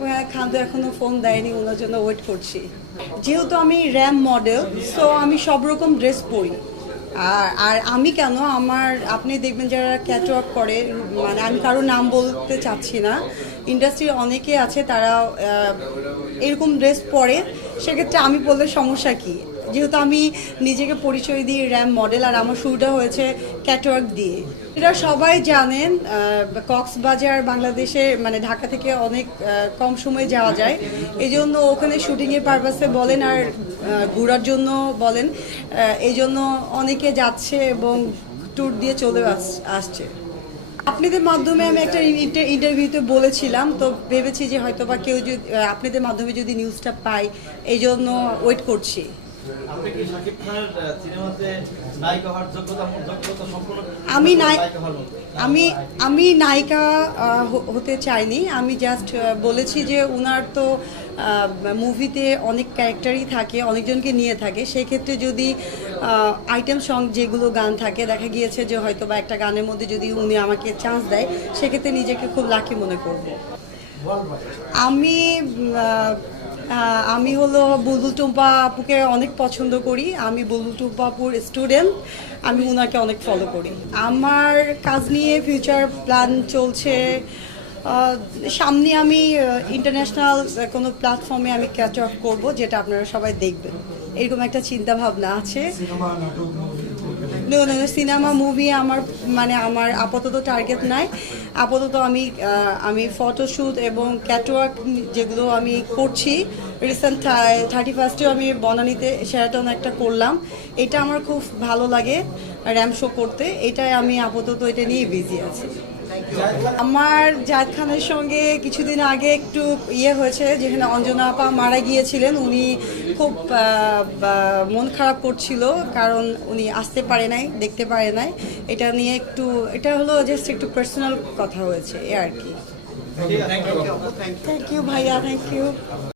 হ্যাঁ, খান তো এখনও ফোন দেয়নি ওনার জন্য ওয়েট করছি। যেহেতু আমি র্যাম মডেল সো আমি সব রকম ড্রেস পরি। আর আর আমি কেন? আমার আপনি দেখবেন যারা ক্যাটওয়ার্ক করে মানে আমি কারও নাম বলতে চাচ্ছি না ইন্ডাস্ট্রির অনেকে আছে তারা এরকম ড্রেস পরে সেক্ষেত্রে আমি বললে সমস্যা কি? যেহেতু আমি নিজেকে পরিচয় দিই র্যাম মডেল আর আমার শুরুটা হয়েছে ক্যাটওয়ার্ক দিয়ে। এটা সবাই জানেন কক্সবাজার বাংলাদেশে মানে ঢাকা থেকে অনেক কম সময়ে যাওয়া যায়। এই জন্য ওখানে শুটিংয়ের পারপাসে বলেন আর ঘোরার জন্য বলেন এই জন্য অনেকে যাচ্ছে এবং ট্যুর দিয়ে চলে আস- আসছে। আপনাদের মাধ্যমে আমি একটা ইন্টার- ইন্টারভিউতে বলেছিলাম, তো ভেবেছি যে হয়তো বা কেউ যদি আপনাদের মাধ্যমে যদি নিউজটা পাই এই জন্য ওয়েট করছি। আপনি কি শাকিব খানের সিনেমাতে নায়িকা হওয়ার যোগ্যতা যোগ্যতা সম্পূর্ণ আমি আমি আমি নায়িকা হতে চাইনি। আমি জাস্ট বলেছি যে উনার তো মুভিতে অনেক ক্যারেক্টারই থাকে অনেকজনকে নিয়ে থাকে। সেই ক্ষেত্রে যদি আইটেম সং যেগুলো গান থাকে দেখা গিয়েছে যে হয়তো বা একটা গানের মধ্যে যদি উনি আমাকে চান্স দেয় সেক্ষেত্রে নিজেকে খুব লাকি মনে করব। আমি আমি হলো বুলবুল টুম্পা আপুকে অনেক পছন্দ করি। আমি বুলবুল টুম্পা আপুর স্টুডেন্ট আমি ওনাকে অনেক ফলো করি। আমার কাজ নিয়ে ফিউচার প্ল্যান চলছে সামনে আমি ইন্টারন্যাশনাল কোনো প্ল্যাটফর্মে আমি ক্যাচ অফ করব, যেটা আপনারা সবাই দেখবেন। এরকম একটা চিন্তা ভাবনা আছে সিনেমা মুভি আমার মানে আমার আপাতত টার্গেট নাই। আপাতত আমি আমি ফটোশ্যুট এবং ক্যাটওয়ার্ক যেগুলো আমি করছি রিসেন্ট থার্টি ফার্স্টেও আমি বনানীতে সেরাটন একটা করলাম। এটা আমার খুব ভালো লাগে র্যাম শো করতে, এটাই আমি আপাতত এটা নিয়ে বিজি আছি। আমার জাদ খানের সঙ্গে কিছুদিন আগে একটু ইয়ে হয়েছে, যেখানে অঞ্জনা আপা মারা গিয়েছিলেন, উনি খুব মন খারাপ করছিল কারণ উনি আসতে পারে নাই দেখতে পারে নাই। এটা নিয়ে একটু এটা হলো জাস্ট একটু পার্সোনাল কথা হয়েছে এ আর কি. থ্যাংক ইউ ভাইয়া থ্যাংক ইউ